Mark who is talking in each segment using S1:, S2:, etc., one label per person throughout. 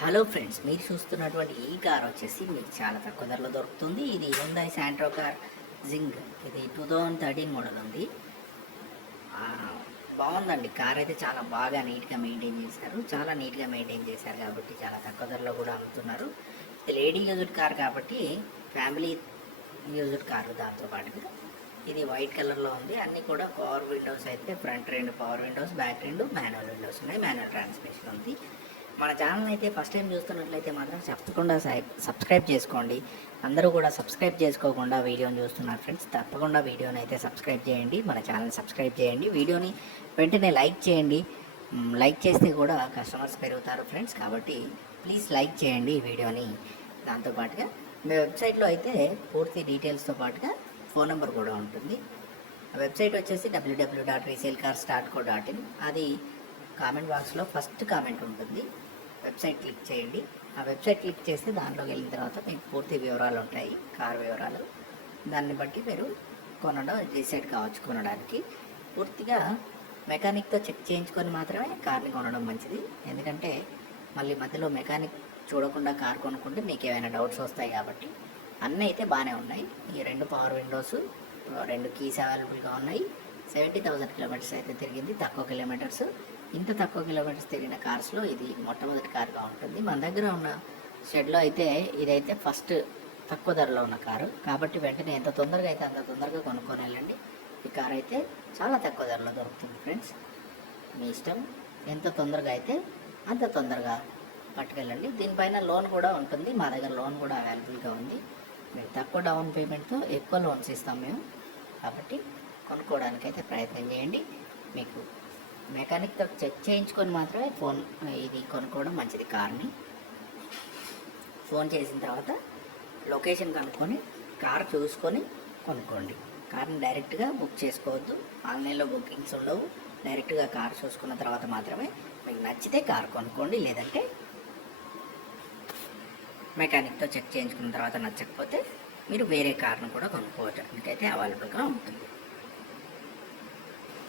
S1: Hello friends మీరు చూస్తున్నటువంటి ఈ కార్ వచ్చేసి మీకు చాలా తక్కువ ధరలో దొరుకుతుంది. ఇది హుందాయ్ శాంట్రో కార్ జింగ్ ఇది టూ థౌజండ్ థర్టీన్ మోడల్ ఉంది. బాగుందండి. కార్ అయితే చాలా బాగా నీట్గా మెయింటైన్ చేశారు. చాలా నీట్గా మెయింటైన్ చేశారు కాబట్టి చాలా తక్కువ ధరలో కూడా అమ్ముతున్నారు. ఇది లేడీ యూజ్డ్ కార్ కాబట్టి ఫ్యామిలీ యూజ్డ్ కారు దాంతో పాటుగా. ఇది వైట్ కలర్లో ఉంది. అన్నీ కూడా పవర్ విండోస్ అయితే ఫ్రంట్ రెండు పవర్ విండోస్ బ్యాక్ రెండు మాన్యువల్ విండోస్ ఉన్నాయి. మాన్యువల్ ట్రాన్స్మిషన్ ఉంది. మన ఛానల్ అయితే ఫస్ట్ టైం చూస్తున్నట్లయితే మాత్రం తప్పకుండా సై- సబ్స్క్రైబ్ చేసుకోండి. అందరూ కూడా సబ్స్క్రైబ్ చేసుకోకుండా వీడియోని చూస్తున్నారు ఫ్రెండ్స్ తప్పకుండా వీడియోని అయితే సబ్స్క్రైబ్ చేయండి. మన ఛానల్ సబ్స్క్రైబ్ చేయండి. వీడియోని వెంటనే లైక్ చేయండి. లైక్ చేస్తే కూడా కస్టమర్స్ పెరుగుతారు ఫ్రెండ్స్. కాబట్టి ప్లీజ్ లైక్ చేయండి ఈ వీడియోని. దాంతోపాటుగా మీ వెబ్సైట్లో అయితే పూర్తి డీటెయిల్స్తో పాటుగా ఫోన్ నెంబర్ కూడా ఉంటుంది. ఆ వెబ్సైట్ వచ్చేసి WW dot resale car start co dot in. అది కామెంట్ బాక్స్లో ఫస్ట్ కామెంట్ ఉంటుంది. వెబ్సైట్ క్లిక్ చేయండి. ఆ వెబ్సైట్ క్లిక్ చేస్తే దాంట్లోకి వెళ్ళిన తర్వాత మీకు పూర్తి వివరాలు ఉంటాయి. కార్ వివరాలు. దాన్ని బట్టి మీరు కొనడం డిసైడ్ కావచ్చు కొనడానికి. పూర్తిగా మెకానిక్తో చెక్ చేయించుకొని మాత్రమే కార్ని కొనడం మంచిది. ఎందుకంటే మళ్ళీ మధ్యలో మెకానిక్ చూడకుండా కార్ కొనుక్కుంటే మీకు ఏమైనా డౌట్స్ వస్తాయి కాబట్టి అన్నీ అయితే బాగానే ఉన్నాయి. ఈ రెండు పవర్ విండోస్ రెండు కీస్ అవైలబుల్గా ఉన్నాయి. సెవెంటీ థౌసండ్ కిలోమీటర్స్ అయితే తిరిగింది. తక్కువ కిలోమీటర్స్ ఇంత తక్కువ కిలోమీటర్స్ తిరిగిన కార్స్లో ఇది మొట్టమొదటి కార్గా ఉంటుంది. మన దగ్గర ఉన్న షెడ్లో అయితే ఇదైతే ఫస్ట్ తక్కువ ధరలో ఉన్న కారు కాబట్టి వెంటనే ఎంత తొందరగా అయితే అంత తొందరగా కొనుక్కొని వెళ్ళండి. ఈ కార్ అయితే చాలా తక్కువ ధరలో దొరుకుతుంది ఫ్రెండ్స్ మీ ఇష్టం. ఎంత తొందరగా అయితే అంత తొందరగా పట్టుకెళ్ళండి. దీనిపైన లోన్ కూడా ఉంటుంది. మా దగ్గర లోన్ కూడా అవైలబుల్గా ఉంది. మీరు తక్కువ డౌన్ పేమెంట్తో ఎక్కువ లోన్స్ ఇస్తాం మేము. కాబట్టి కొనుక్కోవడానికి అయితే ప్రయత్నం చేయండి. మీకు మెకానిక్తో చెక్ చేయించుకొని మాత్రమే ఫోన్ ఇది కొనుక్కోవడం మంచిది కార్ని. ఫోన్ చేసిన తర్వాత లొకేషన్ కనుక్కొని కార్ చూసుకొని కొనుక్కోండి. కార్ని డైరెక్ట్గా బుక్ చేసుకోవద్దు. ఆన్లైన్లో బుకింగ్స్ ఉండవు. డైరెక్ట్గా కార్ చూసుకున్న తర్వాత మాత్రమే మీకు నచ్చితే కార్ కొనుక్కోండి. లేదంటే మెకానిక్తో చెక్ చేయించుకున్న తర్వాత నచ్చకపోతే మీరు వేరే కార్ను కూడా కొనుక్కోవచ్చు. అందుకైతే అవైలబుల్గా ఉంటుంది.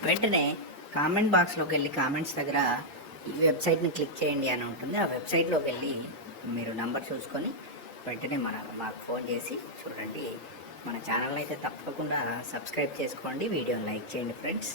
S1: వెంటనే కామెంట్ బాక్స్లోకి వెళ్ళి కామెంట్స్ దగ్గర ఈ వెబ్సైట్ని క్లిక్ చేయండి అని ఉంటుంది. ఆ వెబ్సైట్లోకి వెళ్ళి మీరు నంబర్ చూసుకొని వెంటనే మన మాకు ఫోన్ చేసి చూడండి. మన ఛానల్ అయితే తప్పకుండా సబ్స్క్రైబ్ చేసుకోండి. వీడియోని లైక్ చేయండి ఫ్రెండ్స్.